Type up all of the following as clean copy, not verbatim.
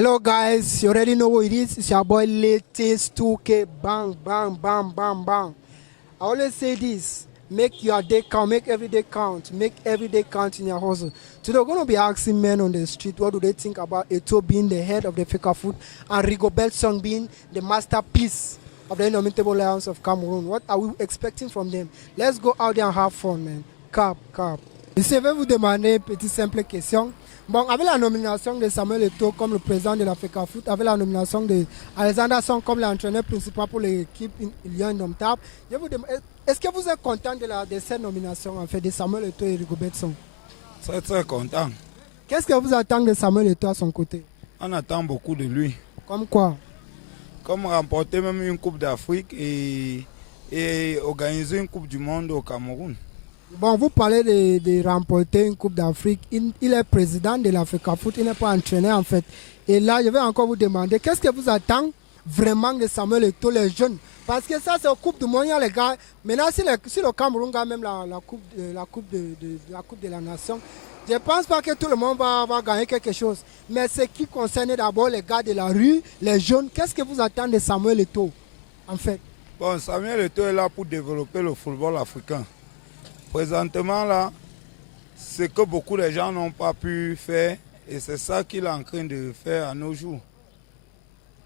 Hello guys, you already know what it is. It's your boy Latest 2K. Bang, bang, bang, bang, bang. I always say this. Make your day count. Make every day count. Make every day count in your hustle. Today we're going to be asking men on the street what do they think about Eto'o being the head of the Fecafoot and Rigobert Song being the masterpiece of the Indomitable Lions of Cameroon. What are we expecting from them? Let's go out there and have fun, man. Cap. Je vais vous demander une petite simple question. Bon, avec la nomination de Samuel Eto'o comme le président de la Fecafoot, avec la nomination de Alexander Song comme l'entraîneur principal pour l'équipe Lions Indomptables, je vous demande, est-ce que vous êtes content de cette nomination en fait, de Samuel Eto'o et Rigobert Song? Très content. Qu'est-ce que vous attendez de Samuel Eto'o à son côté? On attend beaucoup de lui. Comme quoi? Comme remporter même une Coupe d'Afrique et organiser une Coupe du Monde au Cameroun. Bon, vous parlez de remporter une Coupe d'Afrique. Il est président de la Fecafoot, il n'est pas entraîneur en fait. Et là, je vais encore vous demander, qu'est-ce que vous attendez vraiment de Samuel Eto'o, les jeunes? Parce que ça, c'est la Coupe du Monde, les gars. Maintenant, si le Cameroun gagne même la coupe de la Nation, je ne pense pas que tout le monde va gagner quelque chose. Mais ce qui concerne d'abord les gars de la rue, les jeunes, qu'est-ce que vous attendez de Samuel Eto'o, en fait? Bon, Samuel Eto'o est là pour développer le football africain. Présentement, là, ce que beaucoup de gens n'ont pas pu faire, et c'est ça qu'il est en train de faire à nos jours.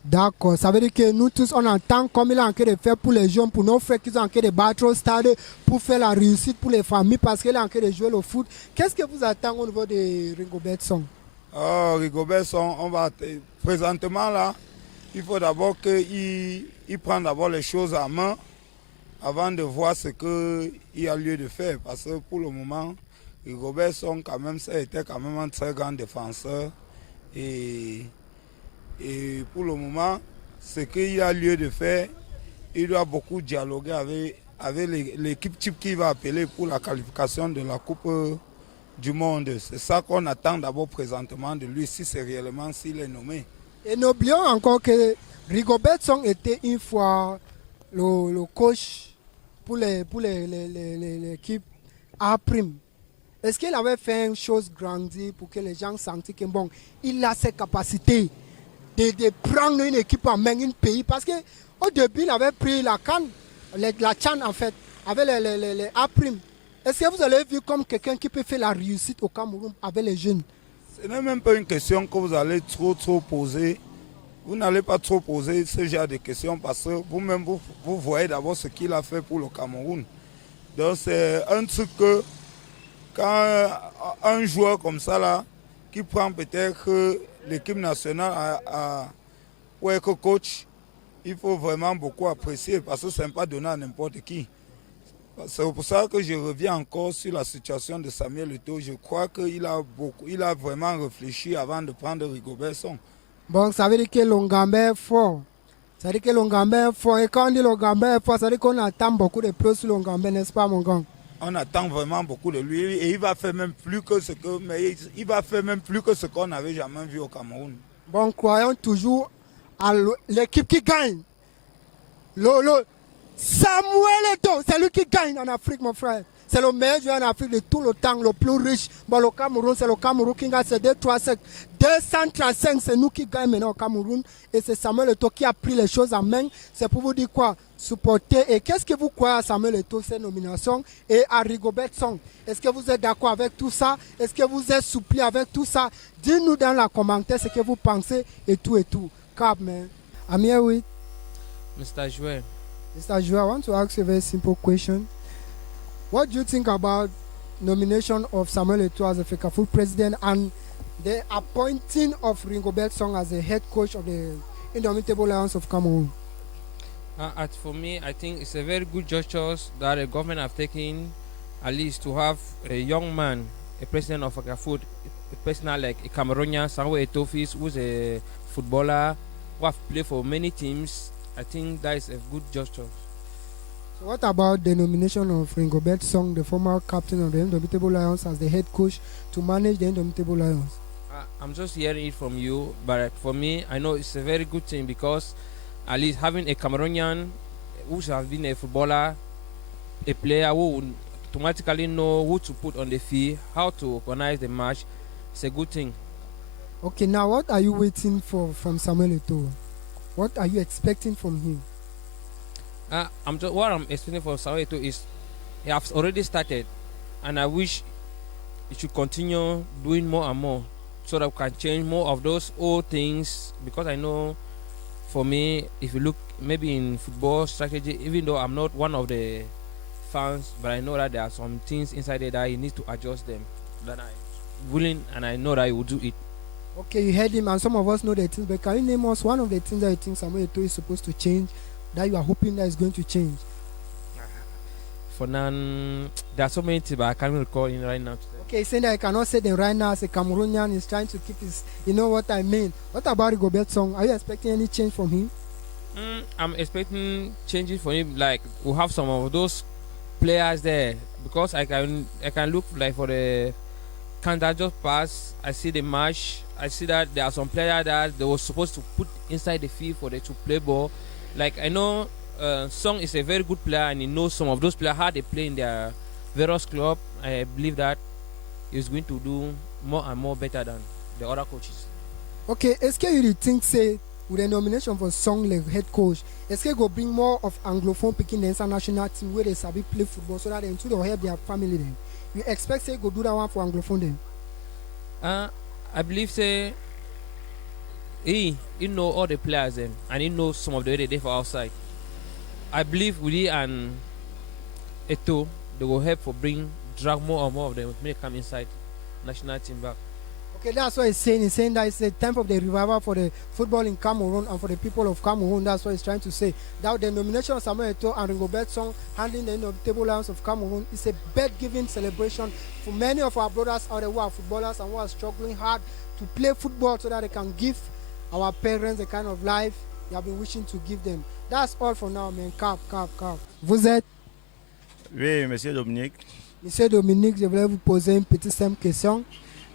D'accord, ça veut dire que nous tous, on entend comme il est en train de faire pour les jeunes, pour nos frères qui sont en train de battre au stade, pour faire la réussite pour les familles, parce qu'il est en train de jouer le foot. Qu'est-ce que vous attendez au niveau de Rigobert Song? Oh, Rigobert Song, présentement, là, il faut d'abord qu'il prenne d'abord les choses en main, avant de voir ce qu'il y a lieu de faire. Parce que pour le moment, Rigobert Song, quand même, ça a été quand même un très grand défenseur. Et pour le moment, ce qu'il y a lieu de faire, il doit beaucoup dialoguer avec l'équipe type qui va appeler pour la qualification de la Coupe du Monde. C'est ça qu'on attend d'abord présentement de lui, si c'est réellement s'il est nommé. Et n'oublions encore que Rigobert Song était une fois le coach pour l'équipe A'. Est-ce qu'il avait fait une chose grandie pour que les gens sentent que bon, il a ses capacités de prendre une équipe en main, un pays? Parce qu'au début, il avait pris la CAN, la CHAN en fait, avec les A'. Est-ce que vous avez vu comme quelqu'un qui peut faire la réussite au Cameroun avec les jeunes? Ce n'est même pas une question que vous allez trop poser. Vous n'allez pas trop poser ce genre de questions parce que vous-même, vous voyez d'abord ce qu'il a fait pour le Cameroun. Donc c'est un truc que quand un joueur comme ça, là, qui prend peut-être l'équipe nationale pour être coach, il faut vraiment beaucoup apprécier parce que ce n'est pas donné à n'importe qui. C'est pour ça que je reviens encore sur la situation de Samuel Eto'o. Je crois qu'il a vraiment réfléchi avant de prendre Rigobert Song. Bon, ça veut dire que Longambé est fort. Ça veut dire que Longambé est fort. Et quand on dit Longambé est fort, ça veut dire qu'on attend beaucoup de plus sur Longambé, n'est-ce pas, mon gars? On attend vraiment beaucoup de lui et il va faire même plus que ce qu'on n'avait jamais vu au Cameroun. Bon, croyons toujours à l'équipe qui gagne. Samuel Eto'o, c'est lui qui gagne en Afrique, mon frère. C'est le meilleur joueur en Afrique de tout le temps, le plus riche. Bon, le Cameroun, c'est le Cameroun qui gagne, c'est 235, c'est nous qui gagnons maintenant au Cameroun. Et c'est Samuel Eto'o qui a pris les choses en main. C'est pour vous dire quoi? Supporter. Et qu'est-ce que vous croyez à Samuel Eto'o, cette nomination, et à Rigobert Song? Est-ce que vous êtes d'accord avec tout ça? Est-ce que vous êtes soupli avec tout ça? Dites-nous dans les commentaires ce que vous pensez et tout et tout. Cap, man. I'm here with Mr. Jouer. Mr. Jouer. I want to ask you a very simple question. What do you think about nomination of Samuel Eto'o as the Fecafoot president and the appointing of Rigobert Song as the head coach of the Indomitable Lions of Cameroon? For me, I think it's a very good gesture that the government have taken, at least to have a young man, a president of Fecafoot, a person like a Cameroonian, Samuel Eto'o, who's a footballer, who have played for many teams. I think that is a good gesture. So what about the nomination of Rigobert Song, the former captain of the Indomitable Lions, as the head coach to manage the Indomitable Lions? I'm just hearing it from you, but for me, I know it's a very good thing because at least having a Cameroonian who has been a footballer, a player who would automatically know who to put on the field, how to organize the match, it's a good thing. Okay, now what are you waiting for from Samuel Eto'o? What are you expecting from him? What I'm expecting for Saweto is he has already started, and I wish he should continue doing more and more so that we can change more of those old things. Because I know, for me, if you look maybe in football strategy, even though I'm not one of the fans, but I know that there are some things inside there that he needs to adjust them. That I'm willing, and I know that he will do it. Okay, you heard him, and some of us know the things, but can you name us one of the things that you think Samuel Eto'o is supposed to change, that you are hoping that is going to change? For now, there are so many things, but I can't recall in right now. Okay, saying that I cannot say them right now as a Cameroonian is trying to keep his, you know what I mean. What about Rigobert Song? Are you expecting any change from him? I'm expecting changes for him. Like we'll have some of those players there, because I can look like for the counter just pass. I see the match. I see that there are some players that they were supposed to put inside the field for them to play ball. Like I know Song is a very good player, and he knows some of those players how they play in their various club. I believe that he's going to do more and more better than the other coaches. Okay, est-ce que you think say with the nomination for Song like head coach, est-ce que go bring more of Anglophone picking the international team where they sabi play football so that they too help their family then? You expect say go do that one for Anglophone then? I believe say he know all the players then, and he knows some of the way they did for outside. I believe with he and Eto'o, they will help for drag more and more of them when they come inside national team back. Okay, that's what he's saying. He's saying that it's the time of the revival for the football in Cameroon and for the people of Cameroon. That's what he's trying to say. That the nomination of Samuel Eto'o and Rigobert Song handling the end of the table lands of Cameroon is a birth-giving celebration for many of our brothers out there who are footballers and who are struggling hard to play football so that they can give our parents the kind of life they have been wishing to give them. That's all for now, man. Cap. Vous êtes? Oui, Monsieur Dominique. Monsieur Dominique, je voulais vous poser une petite simple question.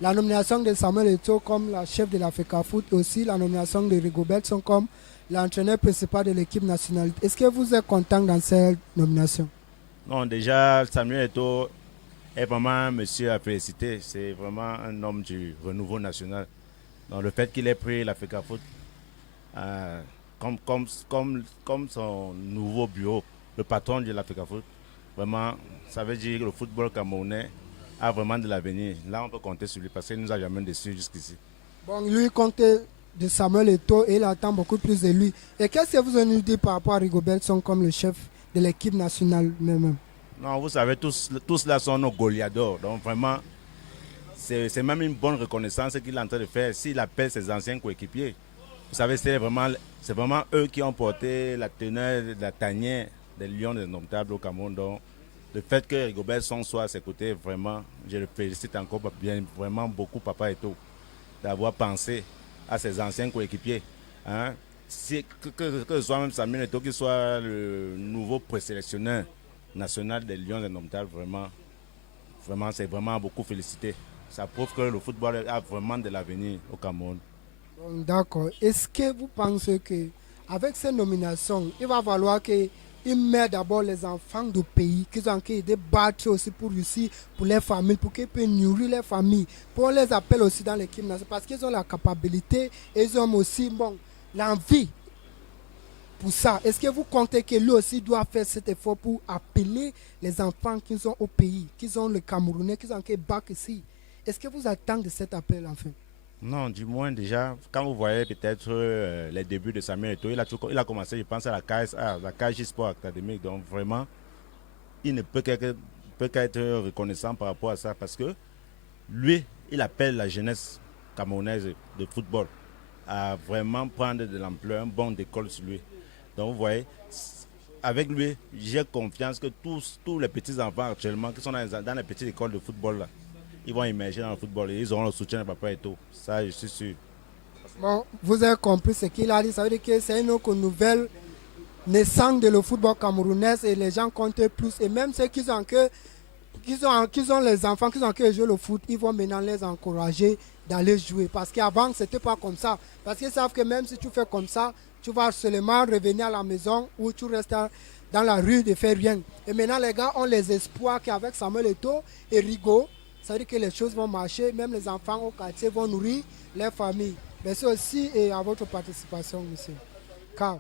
La nomination de Samuel Eto'o comme la chef de l'Africa Foot et aussi la nomination de Rigobert Song comme l'entraîneur principal de l'équipe nationale. Est-ce que vous êtes content dans cette nomination? Non, déjà, Samuel Eto'o est vraiment un monsieur à féliciter. C'est vraiment un homme du renouveau national. Donc, le fait qu'il ait pris l'Africa Foot comme son nouveau bureau, le patron de l'Africa Foot, vraiment, ça veut dire que le football camerounais a vraiment de l'avenir. Là, on peut compter sur lui parce qu'il nous a jamais déçus jusqu'ici. Bon, lui comptait de Samuel Eto'o et il attend beaucoup plus de lui. Et qu'est-ce que vous en avez dit par rapport à Rigobert Song comme le chef de l'équipe nationale même? Non, vous savez, tous là sont nos Goliaths. Donc vraiment, c'est même une bonne reconnaissance qu'il est en train de faire s'il appelle ses anciens coéquipiers. Vous savez, c'est vraiment eux qui ont porté la teneur de la tanière des Lions indomptables au Cameroun. Donc, le fait que Rigobert Song soit à ses côtés, vraiment, je le félicite encore vraiment beaucoup, Papa Eto'o, d'avoir pensé à ses anciens coéquipiers. Hein? Que ce soit même Samuel Eto'o qui soit le nouveau présélectionneur national des Lions indomptables, vraiment, c'est vraiment beaucoup félicité. Ça prouve que le football a vraiment de l'avenir au Cameroun. D'accord. Est-ce que vous pensez qu'avec ces nominations, il va falloir qu'ils mettent d'abord les enfants du pays, qu'ils ont été battre aussi pour ici, pour les familles, pour qu'ils puissent nourrir les familles, pour qu'on les appelle aussi dans l'équipe nationale, parce qu'ils ont la capacité et ils ont aussi l'envie pour ça. Est-ce que vous comptez que lui aussi doit faire cet effort pour appeler les enfants qui sont au pays, qui sont le Camerounais, qui sont été battre ici? Est-ce que vous attendez de cet appel enfin? Non, du moins déjà, quand vous voyez peut-être les débuts de Samuel Eto'o, il a commencé, je pense, à la KSA, la KJ Sport Académique. Donc vraiment, il ne peut qu'être reconnaissant par rapport à ça parce que lui, il appelle la jeunesse camerounaise de football à vraiment prendre de l'ampleur, un bon d'école sur lui. Donc vous voyez, avec lui, j'ai confiance que tous les petits-enfants actuellement qui sont dans les petites écoles de football là, ils vont émerger dans le football et ils auront le soutien de Papa Eto'o. Ça, je suis sûr. Bon, vous avez compris ce qu'il a dit. Ça veut dire que c'est une autre nouvelle naissance de le football camerounais et les gens comptent plus. Et même ceux qui ont les enfants qui ont que jouer le foot, ils vont maintenant les encourager d'aller jouer. Parce qu'avant, ce n'était pas comme ça. Parce qu'ils savent que même si tu fais comme ça, tu vas seulement revenir à la maison ou tu restes dans la rue de faire rien. Et maintenant, les gars ont les espoirs qu'avec Samuel Eto'o et Rigo, ça veut dire que les choses vont marcher, même les enfants au quartier vont nourrir les familles. Merci aussi et à votre participation, monsieur. Car